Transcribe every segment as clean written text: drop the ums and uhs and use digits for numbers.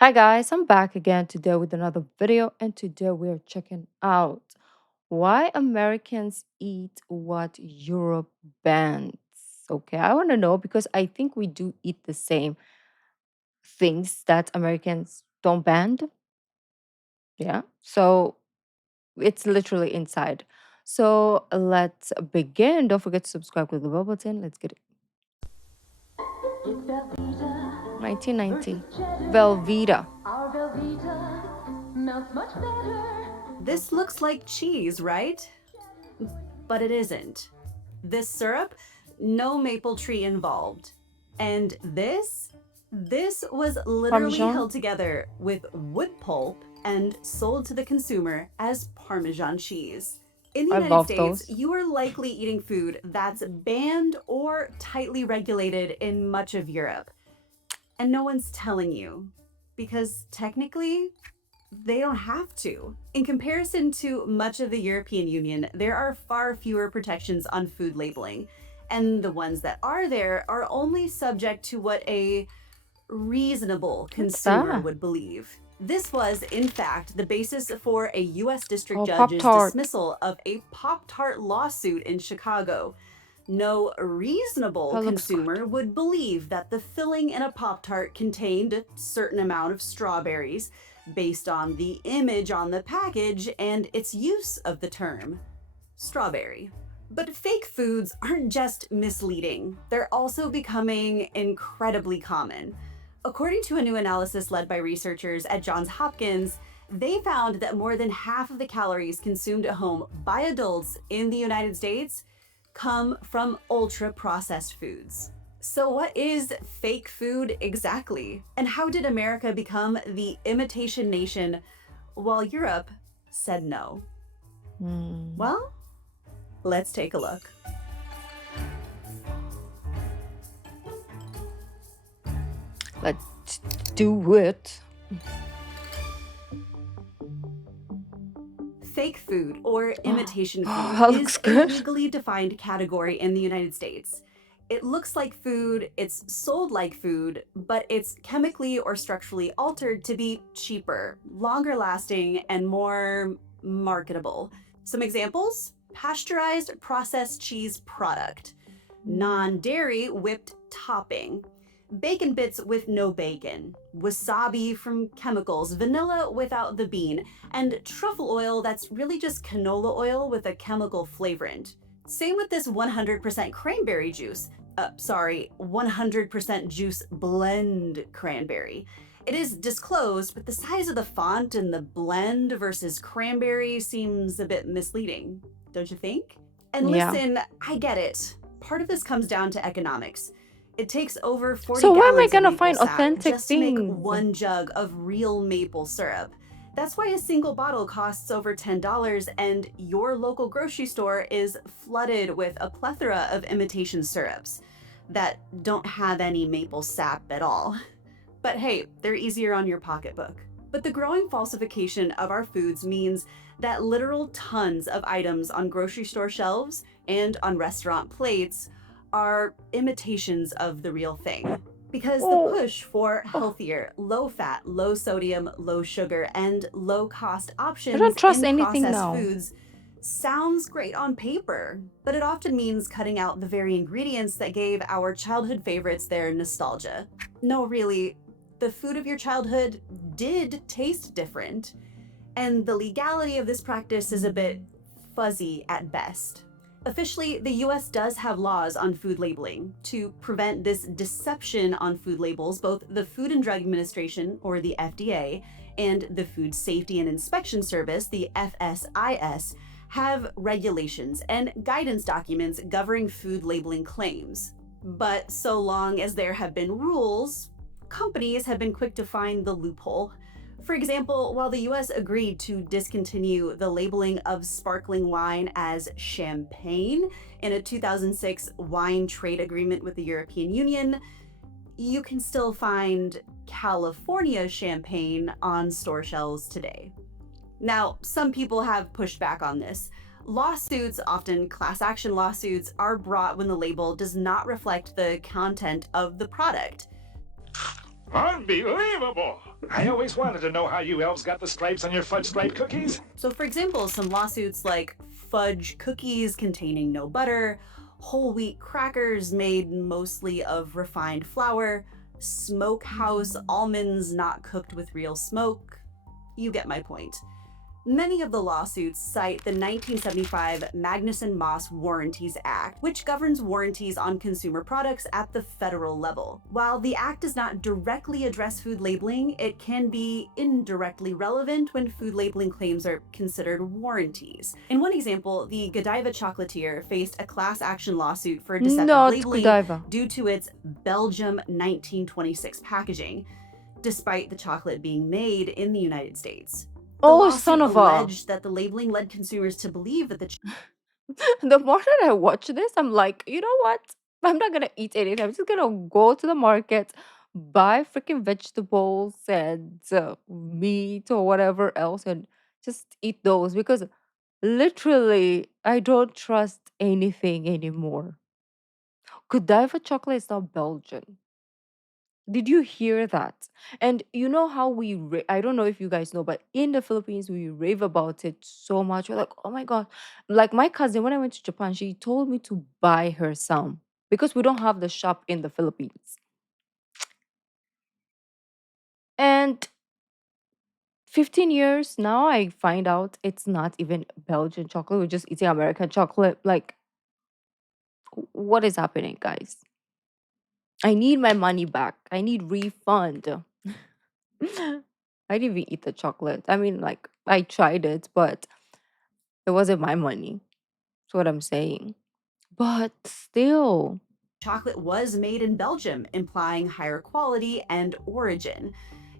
Hi guys, I'm back again today with another video, and today we're checking out why Americans eat what Europe bans. Okay, I want to know because I think we do eat the same things that Americans don't ban. Yeah, so it's literally inside. So let's begin. Don't forget to subscribe with the bell button. Let's get it. 1990. Velveeta. Our Velveeta melts much better. This looks like cheese, right? But it isn't. This syrup, no maple tree involved. And this was literally Parmesan. held together with wood pulp and sold to the consumer as Parmesan cheese. In the I United love States, those. you are likely eating food that's banned or tightly regulated in much of Europe. And no one's telling you, because technically, they don't have to. In comparison to much of the European Union, there are far fewer protections on food labeling. And the ones that are there are only subject to what a reasonable What's consumer that? would believe. This was, in fact, the basis for a US district Oh, Pop judge's Tart. dismissal of a Pop Tart lawsuit in Chicago. No reasonable That looks good. consumer would believe that the filling in a Pop Tart contained a certain amount of strawberries based on the image on the package and its use of the term strawberry. But fake foods aren't just misleading, they're also becoming incredibly common. According to a new analysis led by researchers at Johns Hopkins, they found that more than half of the calories consumed at home by adults in the United States come from ultra processed foods. So, what is fake food exactly? And how did America become the imitation nation while Europe said no? Hmm. Well, let's take a look. Let's do it. Fake food or imitation food That is looks a good. legally defined category in the United States. It looks like food, it's sold like food, but it's chemically or structurally altered to be cheaper, longer lasting, and more marketable. Some examples: pasteurized processed cheese product, non dairy whipped topping, bacon bits with no bacon, wasabi from chemicals, vanilla without the bean, and truffle oil that's really just canola oil with a chemical flavorant. Same with this 100% cranberry juice. 100% juice blend cranberry. It is disclosed, but the size of the font and the blend versus cranberry seems a bit misleading, don't you think? And Yeah. listen, I get it. Part of this comes down to economics. It takes over 40 So where am I gallons of gonna maple find sap authentic just to make things? one jug of real maple syrup. That's why a single bottle costs over $10, and your local grocery store is flooded with a plethora of imitation syrups that don't have any maple sap at all. But hey, they're easier on your pocketbook. But the growing falsification of our foods means that literal tons of items on grocery store shelves and on restaurant plates are imitations of the real thing. Because the Oh, push for oh, healthier, low fat, low sodium, low sugar, and low cost I don't options trust in anything processed now. foods sounds great on paper, but it often means cutting out the very ingredients that gave our childhood favorites their nostalgia. No, really, the food of your childhood did taste different, and the legality of this practice is a bit fuzzy at best. Officially, the US does have laws on food labeling to prevent this deception on food labels. Both the Food and Drug Administration, or the FDA, and the Food Safety and Inspection Service, the FSIS, have regulations and guidance documents governing food labeling claims. But so long as there have been rules, companies have been quick to find the loophole. For example, while the US agreed to discontinue the labeling of sparkling wine as champagne in a 2006 wine trade agreement with the European Union, you can still find California champagne on store shelves today. Now, some people have pushed back on this. Lawsuits, often class action lawsuits, are brought when the label does not reflect the content of the product. Unbelievable! I always wanted to know how you elves got the stripes on your fudge stripe cookies. So, for example, some lawsuits like fudge cookies containing no butter, whole wheat crackers made mostly of refined flour, smokehouse almonds not cooked with real smoke. You get my point. Many of the lawsuits cite the 1975 Magnuson-Moss Warranties Act, which governs warranties on consumer products at the federal level. While the act does not directly address food labeling, it can be indirectly relevant when food labeling claims are considered warranties. In one example, the Godiva chocolatier faced a class action lawsuit for deceptive Not labeling Godiva. due to its Belgium 1926 packaging, despite the chocolate being made in the United States. The Oh, son lawsuit of a. alleged that the labeling led consumers to believe that the The more that I watch this, I'm like, you know what? I'm not gonna eat anything. I'm just gonna go to the market, buy freaking vegetables and meat or whatever else, and just eat those because literally I don't trust anything anymore. Godiva chocolate is not Belgian. Did you hear that? And you know how I don't know if you guys know, but in the Philippines, we rave about it so much. We're like, oh my God. Like my cousin, when I went to Japan, she told me to buy her some because we don't have the shop in the Philippines. And 15 years now, I find out it's not even Belgian chocolate. We're just eating American chocolate. Like, what is happening, guys? I need my money back. I need refund. I didn't even eat the chocolate. I mean, like, I tried it, but it wasn't my money. That's what I'm saying. But still, chocolate was made in Belgium, implying higher quality and origin.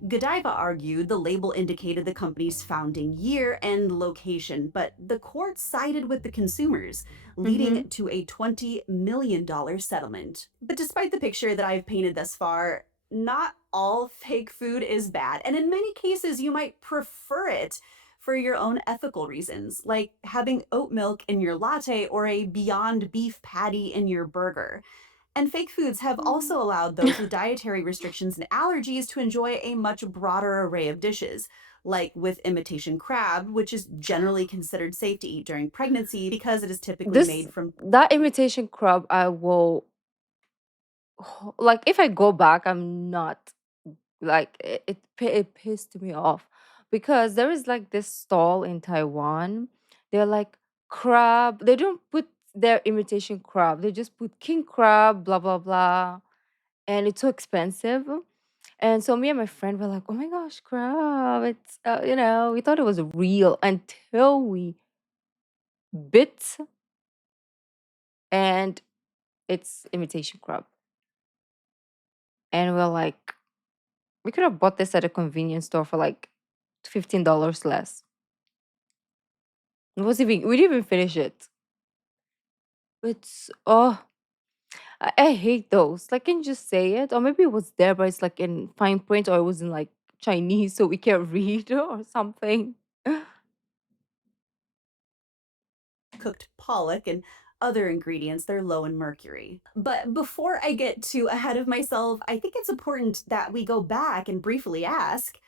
Godiva argued the label indicated the company's founding year and location, but the court sided with the consumers, hmm leading to a $20 million settlement. But despite the picture that I've painted thus far, not all fake food is bad, and in many cases, you might prefer it for your own ethical reasons, like having oat milk in your latte or a Beyond Beef patty in your burger. And fake foods have also allowed those with dietary restrictions and allergies to enjoy a much broader array of dishes, like with imitation crab, which is generally considered safe to eat during pregnancy because it is typically this made from that imitation crab, I will like if I go back, I'm not like it pissed me off because there is like this stall in Taiwan. They're like crab. They don't put their imitation crab. They just put king crab, blah blah blah, and it's so expensive. And so me and my friend were like, "Oh my gosh, crab! It's we thought it was real until we bit, and it's imitation crab, and we're like, we could have bought this at a convenience store for like $15 less. It was even we didn't even finish it. It's I hate those. Like, can you just say it? Or maybe it was there, but it's like in fine print, or it was in like Chinese, so we can't read or something. cooked pollock and other ingredients, they're low in mercury. But before I get too ahead of myself, I think it's important that we go back and briefly ask,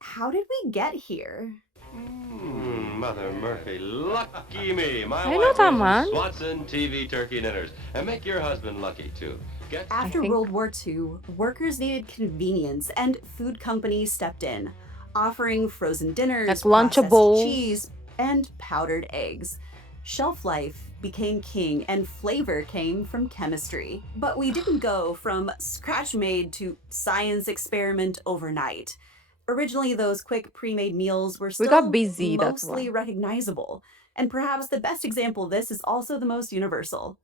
how did we get here? Mother Murphy, lucky me. My I know wife that raises man. Swanson TV turkey dinners. And make your husband lucky, too. Get I After think World War II, workers needed convenience, and food companies stepped in, offering frozen like dinners, processed Lunchables. cheese, and powdered eggs. Shelf life became king, and flavor came from chemistry. But we didn't go from scratch made to science experiment overnight. Originally, those quick pre made meals were We got still busy. That's mostly why. recognizable. And perhaps the best example of this is also the most universal: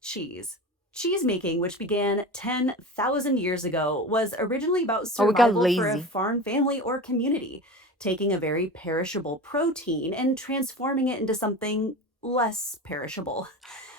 cheese. Cheesemaking, which began 10,000 years ago, was originally about Oh, we got survival for a lazy. farm family or community, taking a very perishable protein and transforming it into something less perishable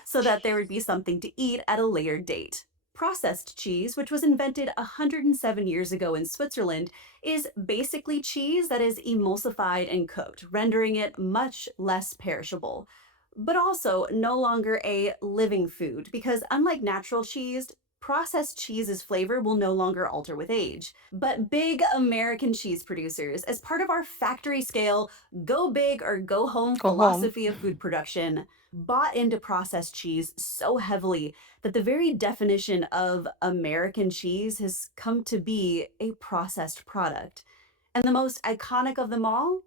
so that there would be something to eat at a later date. Processed cheese, which was invented 107 years ago in Switzerland, is basically cheese that is emulsified and cooked, rendering it much less perishable, but also no longer a living food because, unlike natural cheese, Processed cheese's flavor will no longer alter with age. But big American cheese producers, as part of our factory scale, go big or go home Go home. philosophy of food production, bought into processed cheese so heavily that the very definition of American cheese has come to be a processed product. And the most iconic of them all?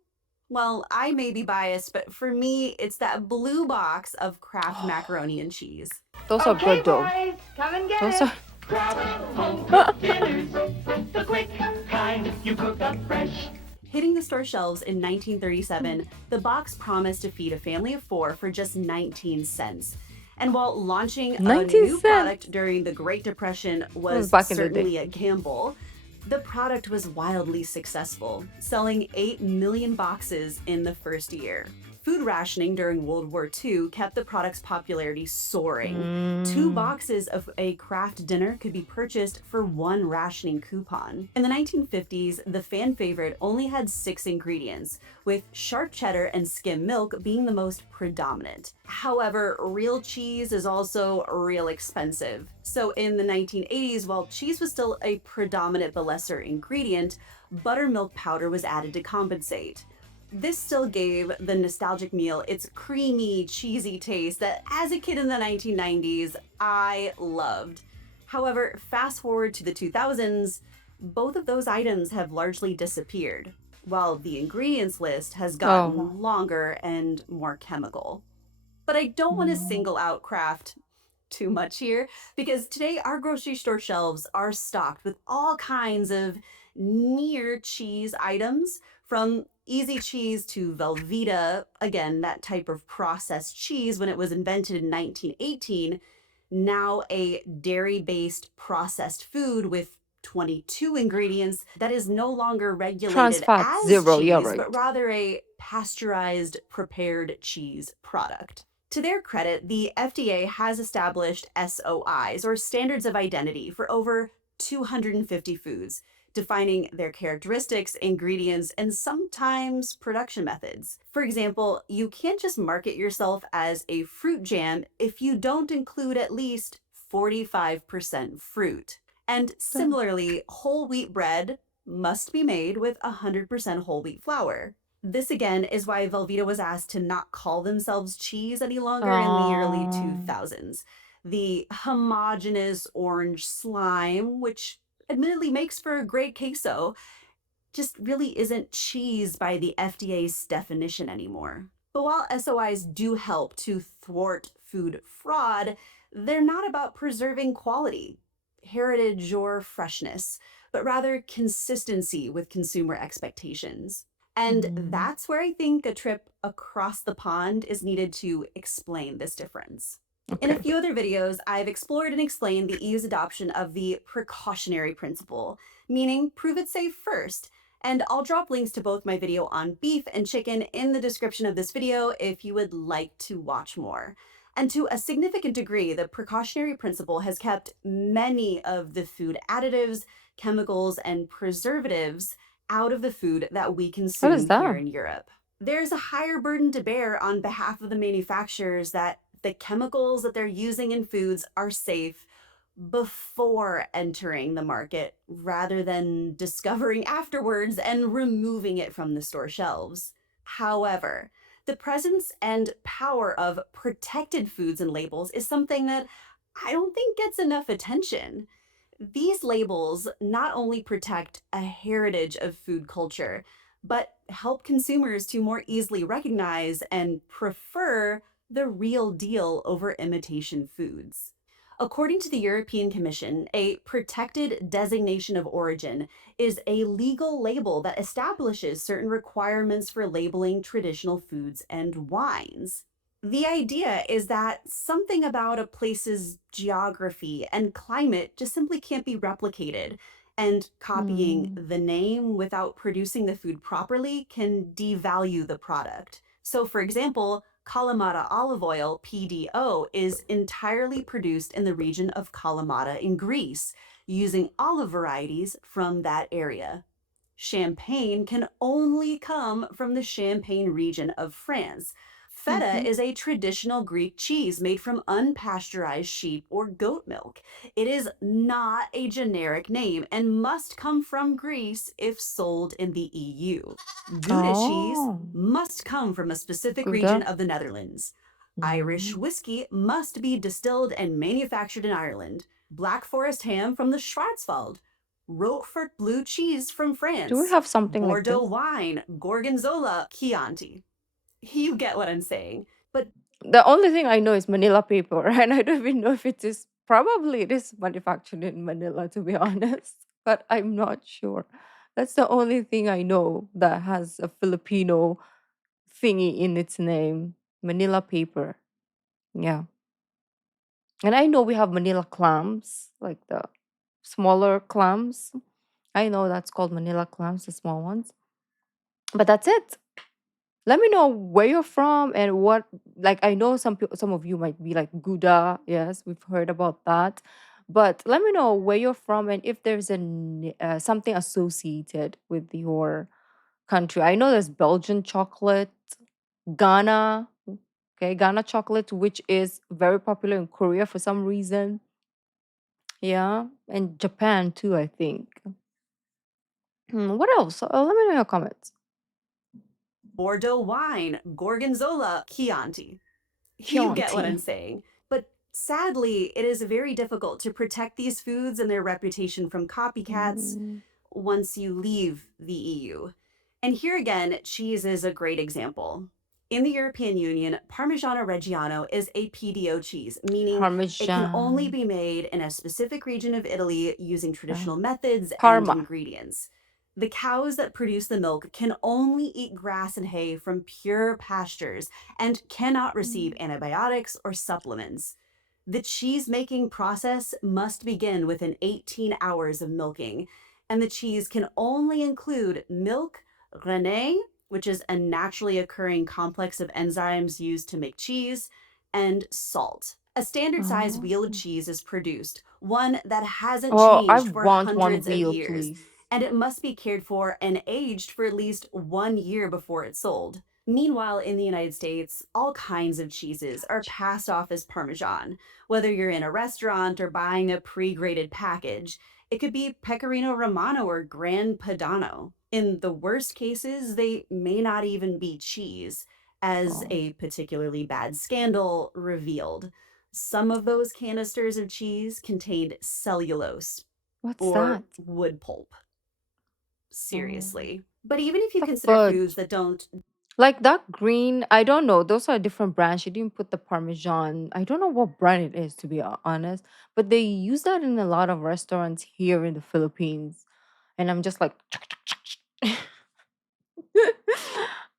Well, I may be biased, but for me, it's that blue box of Kraft macaroni and cheese. Those are Okay, good though. boys, come and get Those it. are. Kraft home cooked dinners, the quick kind you cook up fresh. Hitting the store shelves in 1937, the box promised to feed a family of four for just 19 cents. And while launching a 19 new cents. product during the Great Depression was was back in the day. certainly a gamble, the product was wildly successful, selling 8 million boxes in the first year. Food rationing during World War II kept the product's popularity soaring. 2 boxes of a Kraft dinner could be purchased for 1 rationing coupon. In the 1950s, the fan favorite only had 6 ingredients, with sharp cheddar and skim milk being the most predominant. However, real cheese is also real expensive. So in the 1980s, while cheese was still a predominant but lesser ingredient, buttermilk powder was added to compensate. This still gave the nostalgic meal its creamy, cheesy taste that as a kid in the 1990s, I loved. However, fast forward to the 2000s, both of those items have largely disappeared, while the ingredients list has gotten longer and more chemical. But I don't want to single out Kraft too much here because today our grocery store shelves are stocked with all kinds of near cheese items, from easy cheese to Velveeta, again, that type of processed cheese when it was invented in 1918, now a dairy-based processed food with 22 ingredients that is no longer regulated Trans fat as zero. cheese, Yeah, right. but rather a pasteurized prepared cheese product. To their credit, the FDA has established SOIs, or standards of identity, for over 250 foods, defining their characteristics, ingredients, and sometimes production methods. For example, you can't just market yourself as a fruit jam if you don't include at least 45% fruit. And similarly, whole wheat bread must be made with 100% whole wheat flour. This again is why Velveeta was asked to not call themselves cheese any longer in the early 2000s. The homogeneous orange slime, which admittedly makes for a great queso, just really isn't cheese by the FDA's definition anymore. But while SOIs do help to thwart food fraud, they're not about preserving quality, heritage, or freshness, but rather consistency with consumer expectations. And that's where I think a trip across the pond is needed to explain this difference. In a few other videos, I've explored and explained the EU's adoption of the precautionary principle, meaning prove it safe first. And I'll drop links to both my video on beef and chicken in the description of this video if you would like to watch more. And to a significant degree, the precautionary principle has kept many of the food additives, chemicals, and preservatives out of the food that we consume here in Europe. There's a higher burden to bear on behalf of the manufacturers that the chemicals that they're using in foods are safe before entering the market rather than discovering afterwards and removing it from the store shelves. However, the presence and power of protected foods and labels is something that I don't think gets enough attention. These labels not only protect a heritage of food culture, but help consumers to more easily recognize and prefer the real deal over imitation foods. According to the European Commission, a protected designation of origin is a legal label that establishes certain requirements for labeling traditional foods and wines. The idea is that something about a place's geography and climate just simply can't be replicated, and copying the name without producing the food properly can devalue the product. So, for example, Kalamata olive oil, PDO, is entirely produced in the region of Kalamata in Greece, using olive varieties from that area. Champagne can only come from the Champagne region of France. Feta Mm-hmm. is a traditional Greek cheese made from unpasteurized sheep or goat milk. It is not a generic name and must come from Greece if sold in the EU. Gouda cheese Oh, must come from a specific region Gouda. of the Netherlands. Irish Mm. whiskey must be distilled and manufactured in Ireland. Black Forest ham from the Schwarzwald. Roquefort blue cheese from Do we France. have something like Bordeaux this? wine, Gorgonzola, Chianti. You get what I'm saying. But The only thing I know is Manila paper, and I don't even know if it is. Probably it is manufactured in Manila, to be honest, but I'm not sure. That's the only thing I know that has a Filipino thingy in its name. Manila paper. Yeah. And I know we have Manila clams, like the smaller clams. I know that's called Manila clams, the small ones. But that's it. Let me know where you're from and what, like, I know some people, some of you might be like Gouda. Yes, we've heard about that. But let me know where you're from and if there's something associated with your country. I know there's Belgian chocolate, Ghana, okay, Ghana chocolate, which is very popular in Korea for some reason. Yeah, and Japan too, I think. What else? Let me know your comments. Bordeaux wine, Gorgonzola, Chianti. You get what I'm Chianti. saying. But sadly, it is very difficult to protect these foods and their reputation from copycats Mm, once you leave the EU. And here again, cheese is a great example. In the European Union, Parmigiano Reggiano is a PDO cheese, meaning it can only Parmesan. be made in a specific region of Italy using Yeah. traditional methods and Parma. ingredients. The cows that produce the milk can only eat grass and hay from pure pastures and cannot receive Mm. antibiotics or supplements. The cheese making process must begin within 18 hours of milking, and the cheese can only include milk, rennet, which is a naturally occurring complex of enzymes used to make cheese, and salt. A standard sized Oh. wheel of cheese is produced, one that hasn't Oh, I changed for want one hundreds of wheel, years, please. and it must be cared for and aged for at least 1 year before it's sold. Meanwhile, in the United States, all kinds of cheeses are passed off as Parmesan. Whether you're in a restaurant or buying a pre grated package, it could be Pecorino Romano or Gran Padano. In the worst cases, they may not even be cheese, as Oh, a particularly bad scandal revealed. Some of those canisters of cheese contained cellulose what's or that? wood pulp. Oh, Seriously. But even if you the consider foods fudge. that don't Like that green, I don't know. Those are different brands. You didn't put the Parmesan. I don't know what brand it is, to be honest. But they use that in a lot of restaurants here in the Philippines. And I'm just like,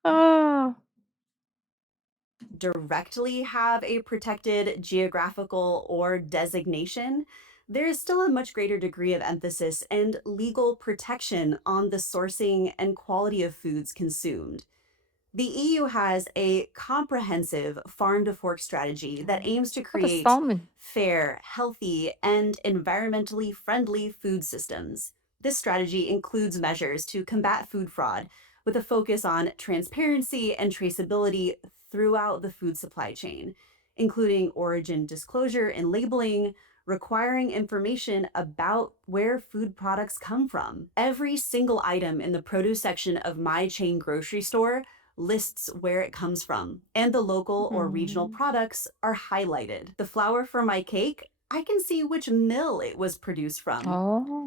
ah, directly have a protected geographical or designation, there is still a much greater degree of emphasis and legal protection on the sourcing and quality of foods consumed. The EU has a comprehensive farm to fork strategy that aims to what a create salmon. fair, healthy, and environmentally friendly food systems. This strategy includes measures to combat food fraud with a focus on transparency and traceability throughout the food supply chain, including origin disclosure and labeling, requiring information about where food products come from. Every single item in the produce section of my chain grocery store lists where it comes from, and the local or regional Mm. products are highlighted. The flour for my cake, I can see which mill it was produced from.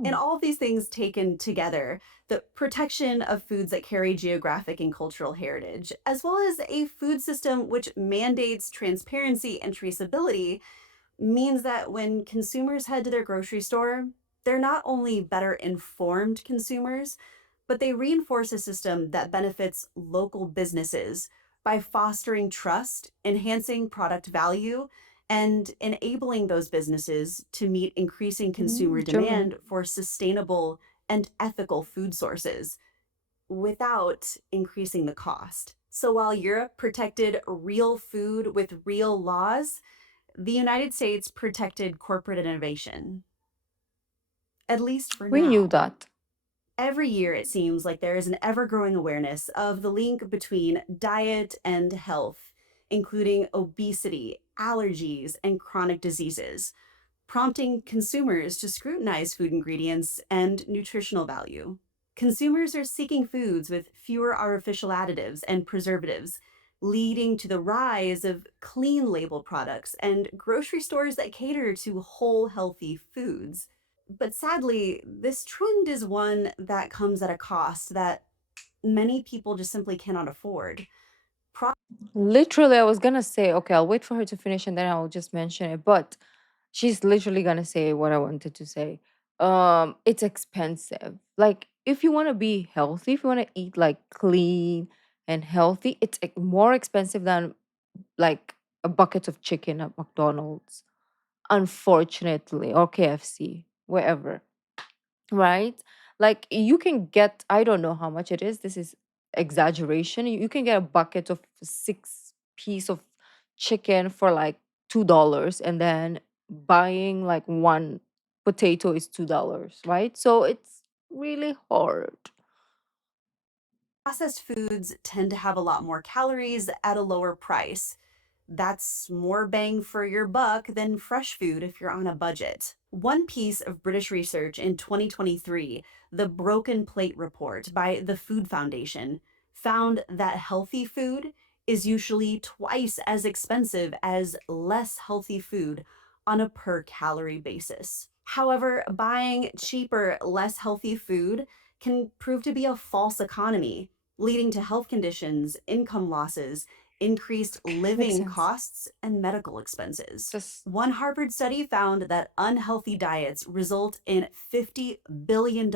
And Oh. all of these things taken together, the protection of foods that carry geographic and cultural heritage, as well as a food system which mandates transparency and traceability, means that when consumers head to their grocery store, they're not only better informed consumers, but they reinforce a system that benefits local businesses by fostering trust, enhancing product value, and enabling those businesses to meet increasing consumer Germany. demand for sustainable and ethical food sources without increasing the cost. So while Europe protected real food with real laws, the United States protected corporate innovation, at least for We knew now. that. Every year, it seems like there is an ever growing awareness of the link between diet and health, including obesity, allergies, and chronic diseases, prompting consumers to scrutinize food ingredients and nutritional value. Consumers are seeking foods with fewer artificial additives and preservatives, leading to the rise of clean label products and grocery stores that cater to whole, healthy foods. But sadly, this trend is one that comes at a cost that many people just simply cannot afford. Literally, I was gonna say, okay, I'll wait for her to finish and then I'll just mention it. But she's literally gonna say what I wanted to say. It's expensive. Like, if you want to be healthy, if you want to eat like clean and healthy, it's more expensive than like a bucket of chicken at McDonald's, unfortunately, or KFC, wherever, right? Like you can get, I don't know how much it is. This is exaggeration. You can get a bucket of six piece of chicken for like $2, and then buying like one potato is $2, right? So it's really hard. Processed foods tend to have a lot more calories at a lower price. That's more bang for your buck than fresh food if you're on a budget. One piece of British research in 2023, the Broken Plate Report by the Food Foundation, found that healthy food is usually twice as expensive as less healthy food on a per calorie basis. However, buying cheaper, less healthy food can prove to be a false economy, leading to health conditions, income losses, increased Makes living sense. costs, and medical expenses. Just One Harvard study found that unhealthy diets result in $50 billion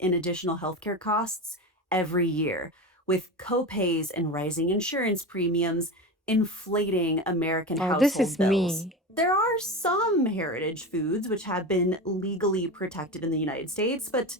in additional healthcare costs every year, with copays and rising insurance premiums inflating American oh, this household is bills. me. There are some heritage foods which have been legally protected in the United States, but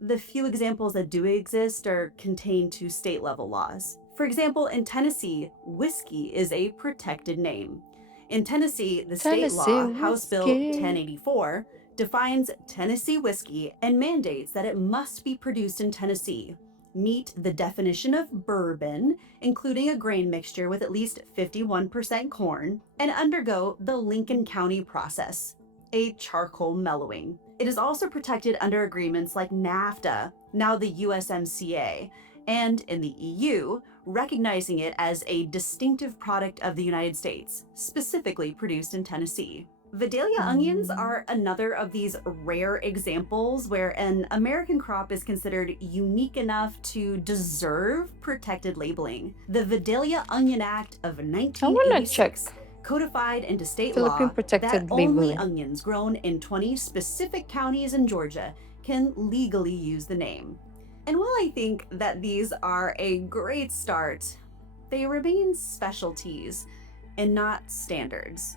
the few examples that do exist are contained to state level laws. For example, in Tennessee, whiskey is a protected name. In Tennessee, the state Tennessee law, House Bill whiskey. 1084, defines Tennessee whiskey and mandates that it must be produced in Tennessee, meet the definition of bourbon, including a grain mixture with at least 51% corn, and undergo the Lincoln County process, a charcoal mellowing. It is also protected under agreements like NAFTA, now the USMCA, and in the EU, recognizing it as a distinctive product of the United States, specifically produced in Tennessee. Vidalia onions Mm. are another of these rare examples where an American crop is considered unique enough to deserve protected labeling. The Vidalia Onion Act of I wanna check 1986 codified into state Philippine law that protected only labeling. onions grown in 20 specific counties in Georgia can legally use the name. And while I think that these are a great start, they remain specialties and not standards.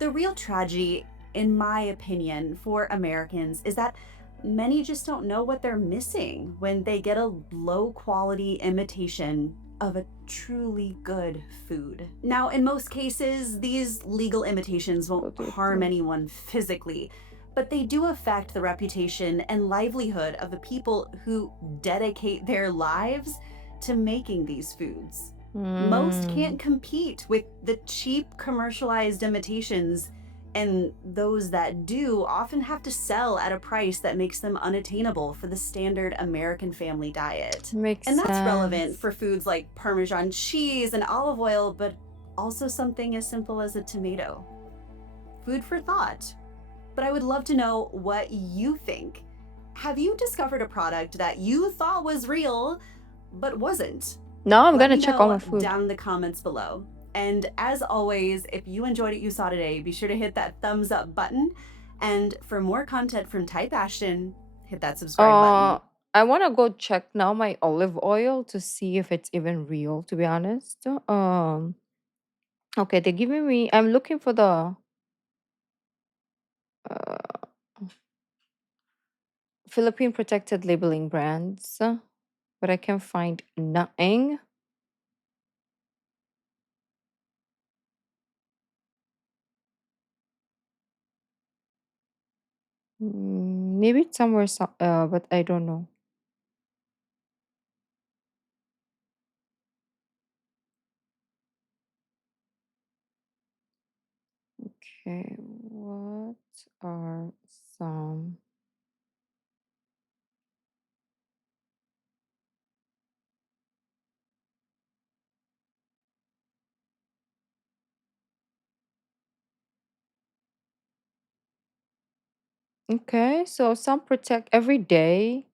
The real tragedy, in my opinion, for Americans is that many just don't know what they're missing when they get a low quality imitation of a truly good food. Now, in most cases, these legal imitations won't Go to it harm too. anyone physically, but they do affect the reputation and livelihood of the people who dedicate their lives to making these foods. Most Mm, can't compete with the cheap commercialized imitations, and those that do often have to sell at a price that makes them unattainable for the standard American family diet. makes And that's relevant sense. for foods like Parmesan cheese and olive oil, but also something as simple as a tomato. Food for thought. But I would love to know what you think. Have you discovered a product that you thought was real, but wasn't? Now I'm Let gonna me check all know my food. down in the comments below. And as always, if you enjoyed what you saw today, be sure to hit that thumbs up button. And for more content from Type Ashton, hit that subscribe Uh, button. I wanna go check now my olive oil to see if it's even real, to be honest. Okay, they're giving me, I'm looking for the uh, Philippine protected labeling brands, but I can find nothing. Maybe it's somewhere, but I don't know. Okay, what are some? Okay, so some protect every day,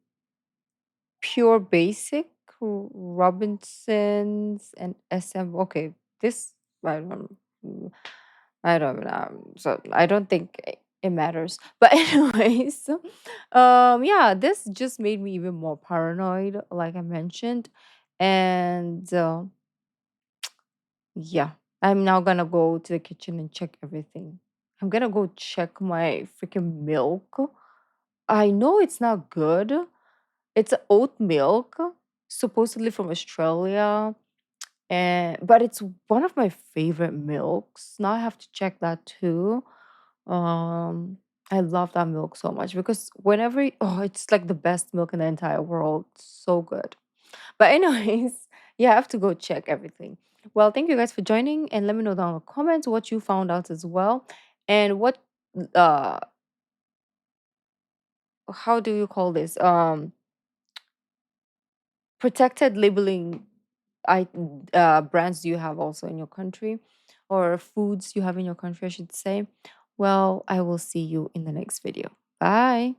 pure basic, Robinsons and SM. Okay, this I don't, mm, I don't know. So I don't think it matters. But anyways, yeah, this just made me even more paranoid, like I mentioned, and yeah, I'm now gonna go to the kitchen and check everything. I'm gonna go check my freaking milk. I know it's not good. It's oat milk, supposedly from Australia, and but it's one of my favorite milks. Now I have to check that too. Um, I love that milk so much because oh, it's like the best milk in the entire world. So good. But anyways, yeah, I have to go check everything. Well, thank you guys for joining and let me know down in the comments what you found out as well. And what uh how do you call this? Protected labeling I brands do you have also in your country or foods you have in your country, I should say. Well, I will see you in the next video. Bye.